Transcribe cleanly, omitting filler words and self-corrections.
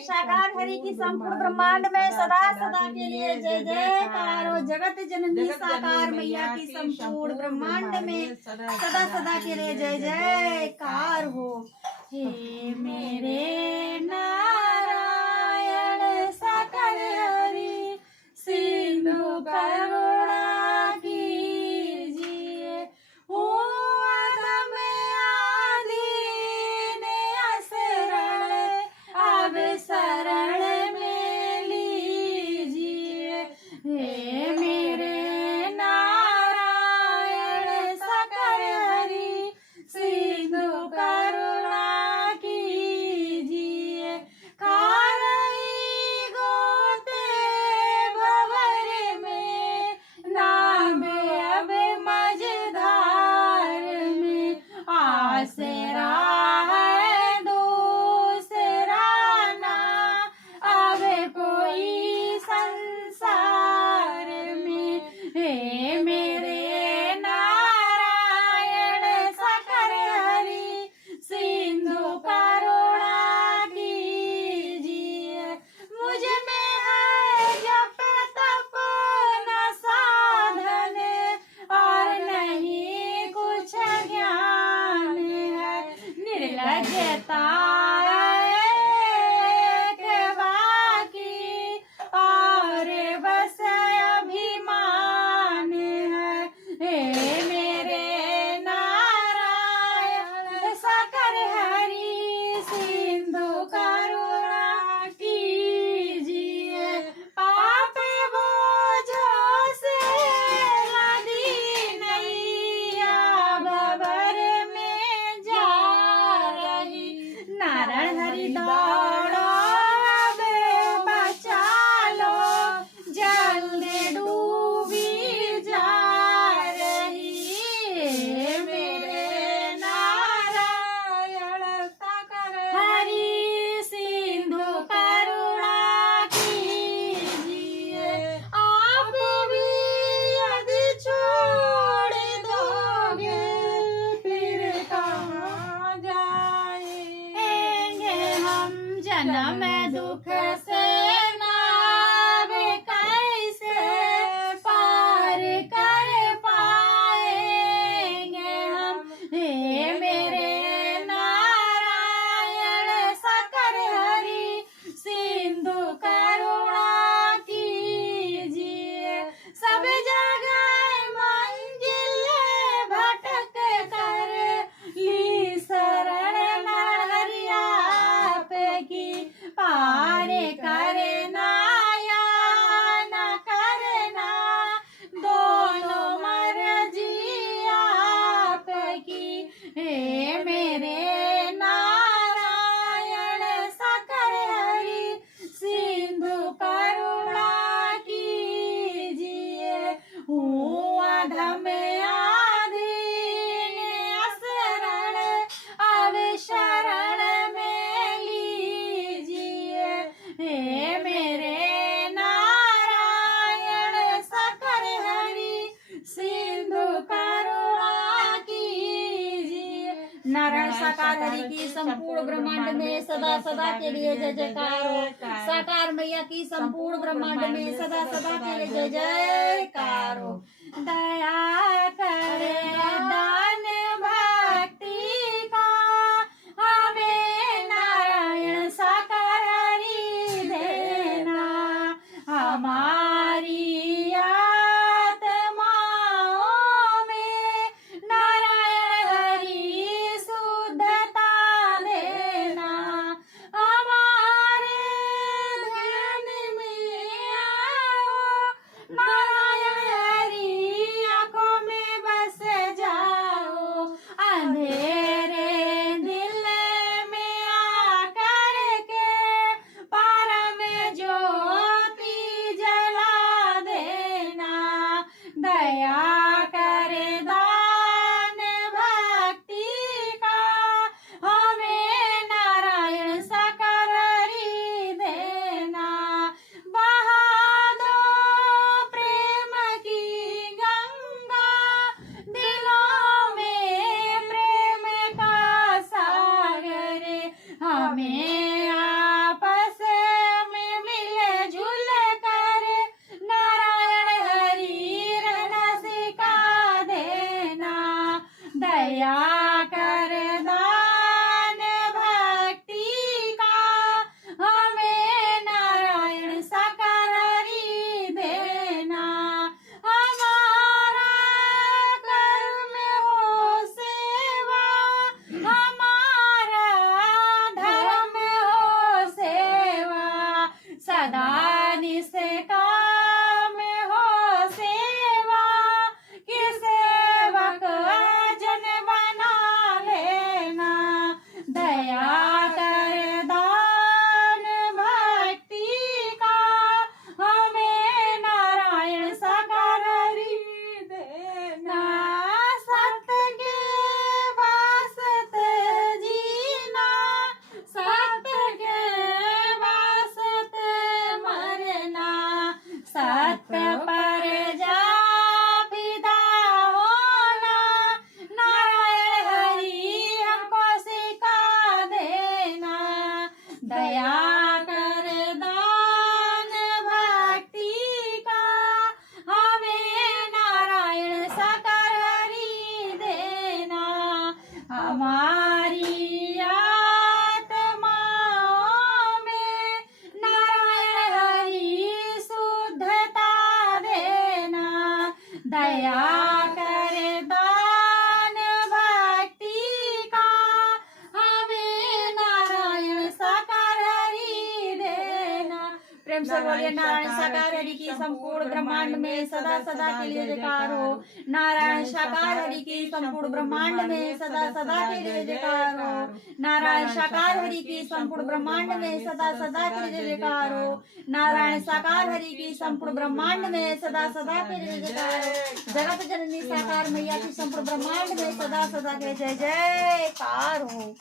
साकार हरि की संपूर्ण ब्रह्मांड में सदा सदा के लिए जय जयकार हो। जगत जननी साकार मैया की संपूर्ण ब्रह्मांड में सदा सदा के लिए जय जयकार हो। हे मेरे नारायण साकार हरि सिंधु करुणा कीजिए। शरण में लीजिए। हे मेरे नारायण साकार हरि सिंधु करुणा कीजिए। खारई गोते भंवर में नाम अब मझधार में आसरा जन्म दुख से नाव कैसे पार कर पाएंगे हम। हे मेरे नारायण साकार हरि सिंधु करुणा कीजिए। सब जगह मंजिल भटक कर ली शरण नरहरिया की पार करना या न करना दोनों मर्जी आपकी। हे मेरे नारायण साकार हरि सिंधु करुणा कीजिए। अधम आधीन असरण अब शरण हे मेरे नारायण साकार हरि सिंधु करुणा कीजिए। नारायण साकार हरि की संपूर्ण ब्रह्मांड में सदा सदा के लिए जय जयकार हो। साकार मैया की संपूर्ण ब्रह्मांड में सदा सदा के लिए जय जयकार हो। दया करे दान भक्ति का हमें नारायण साकार हमारी आत्माओं में नारायण हरि शुद्धता देना। हमारे ध्यान में आओ नारायण हरि आंखों में बस जाओ। दया कर दान भक्ति का हमें नारायण साकार हरि देना। हमारी आत्माओं में नारायण हरि शुद्धता देना। दया कर दान भक्ति का हमें नारायण साकार हरि देना। प्रेम से बोलिए नारायण साकार हरि की संपूर्ण ब्रह्मांड में सदा सदा के लिए जयकार हो। नारायण साकार हरि की संपूर्ण ब्रह्मांड में सदा सदा के लिए जयकार हो। नारायण साकार हरि की संपूर्ण ब्रह्मांड में सदा सदा के लिए जयकार हो। नारायण साकार हरि की संपूर्ण ब्रह्मांड में सदा सदा के लिए जयकार हो। जगत जननी साकार मैया की संपूर्ण ब्रह्मांड में सदा सदा के जय जयकार हो।